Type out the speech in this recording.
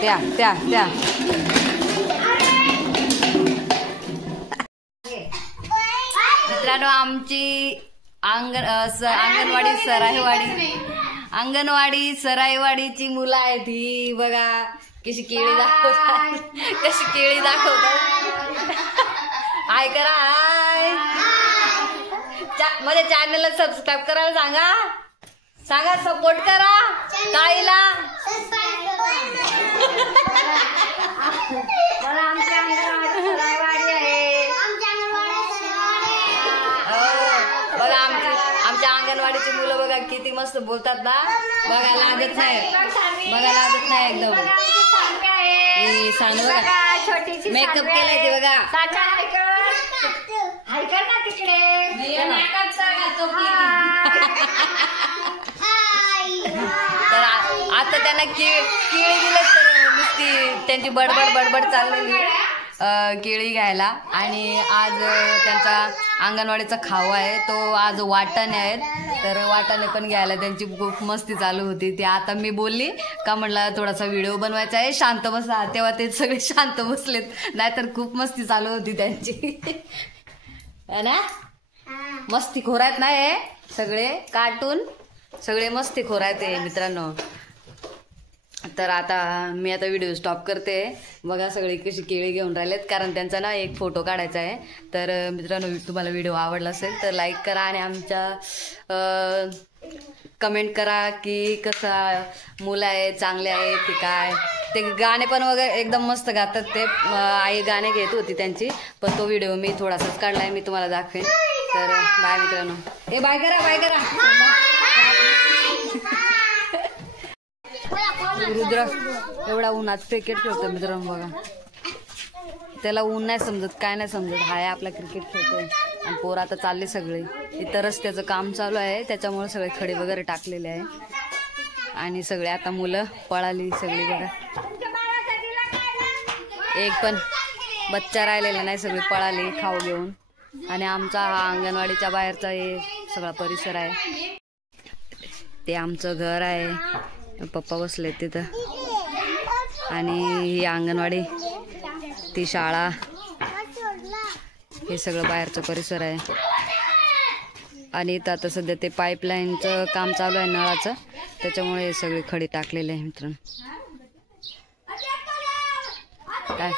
त्या त्या त्या मित्रांनो, आमची अंगणवाडी सराईवाडीची मुलं आहेत ही. बघा कशी केळी दाखवतात, कशी केळी दाखवतात. हाय करा, हाय. माझ्या चॅनलला सबस्क्राईब करायला सांगा, सपोर्ट करा ताईला. बघा आमच्या अंगणवाडीची मुलं बघा किती मस्त बोलतात ना. बघा लागत नाही एकदम. सांग बघा मेकअप केलाय ते बघा. तर आता त्यांना केळी दिले तर नुसती त्यांची बडबड चाललेली केळी घ्यायला. आणि आज त्यांचा अंगणवाडीचा खावा आहे, तो आज वाटाणे आहेत. तर वाटाणे पण घ्यायला त्यांची खूप मस्ती चालू होती. ती आता मी बोलली का म्हणलं थोडासा व्हिडिओ बनवायचा आहे, शांत बसा. तेव्हा ते सगळे शांत बसलेत, नाहीतर खूप मस्ती चालू होती त्यांची. है ना, मस्ती खोर आहेत ना हे सगळे कार्टून, सगळे मस्ती खोर आहेत मित्रांनो. तर आता मी व्हिडिओ स्टॉप करते. बघा सगळे कशी केळी घेऊन राहिलेत, कारण त्यांचा ना एक फोटो काढायचा आहे. तर मित्रांनो, तुम्हाला व्हिडिओ आवडला असेल तर लाईक करा आणि आमच्या कमेंट करा की कसा मुलं आहे, चांगले आहेत की काय. ते गाणे पण वगैरे एकदम मस्त गातात ते. आई गाणे घेत होती त्यांची, पण तो व्हिडिओ मी थोडासाच काढलाय, मी तुम्हाला दाखवेन. तर बाय मित्रांनो. बाय करा. रुद्र एवढा उन्हात क्रिकेट खेळतोय मित्रांनो. बघा त्याला ऊन नाही समजत, काय नाही समजत. हाय आपला क्रिकेट खेळतोय. आणि पोर आता चालले सगळे. इथं रस्त्याचं काम चालू आहे, त्याच्यामुळे सगळे खडे वगैरे टाकलेले आहे. आणि सगळे आता मुलं पळाली सगळी. बघा एक पण बच्चा राहिलेला नाही, सगळे पळाले खाऊ घेऊन. आणि आमचा हा अंगणवाडीच्या बाहेरचा हे सगळा परिसर आहे. ते आमचं घर आहे. पप्पा बसले तिथं. आणि ही अंगणवाडी, ती शाळा, हे सगळं बाहेरचं परिसर आहे. आणि इथं आता सध्या ते पाईपलाईनचं काम चालू आहे नळाचं, त्याच्यामुळे हे सगळे खडी टाकलेले आहे मित्रांनो. काय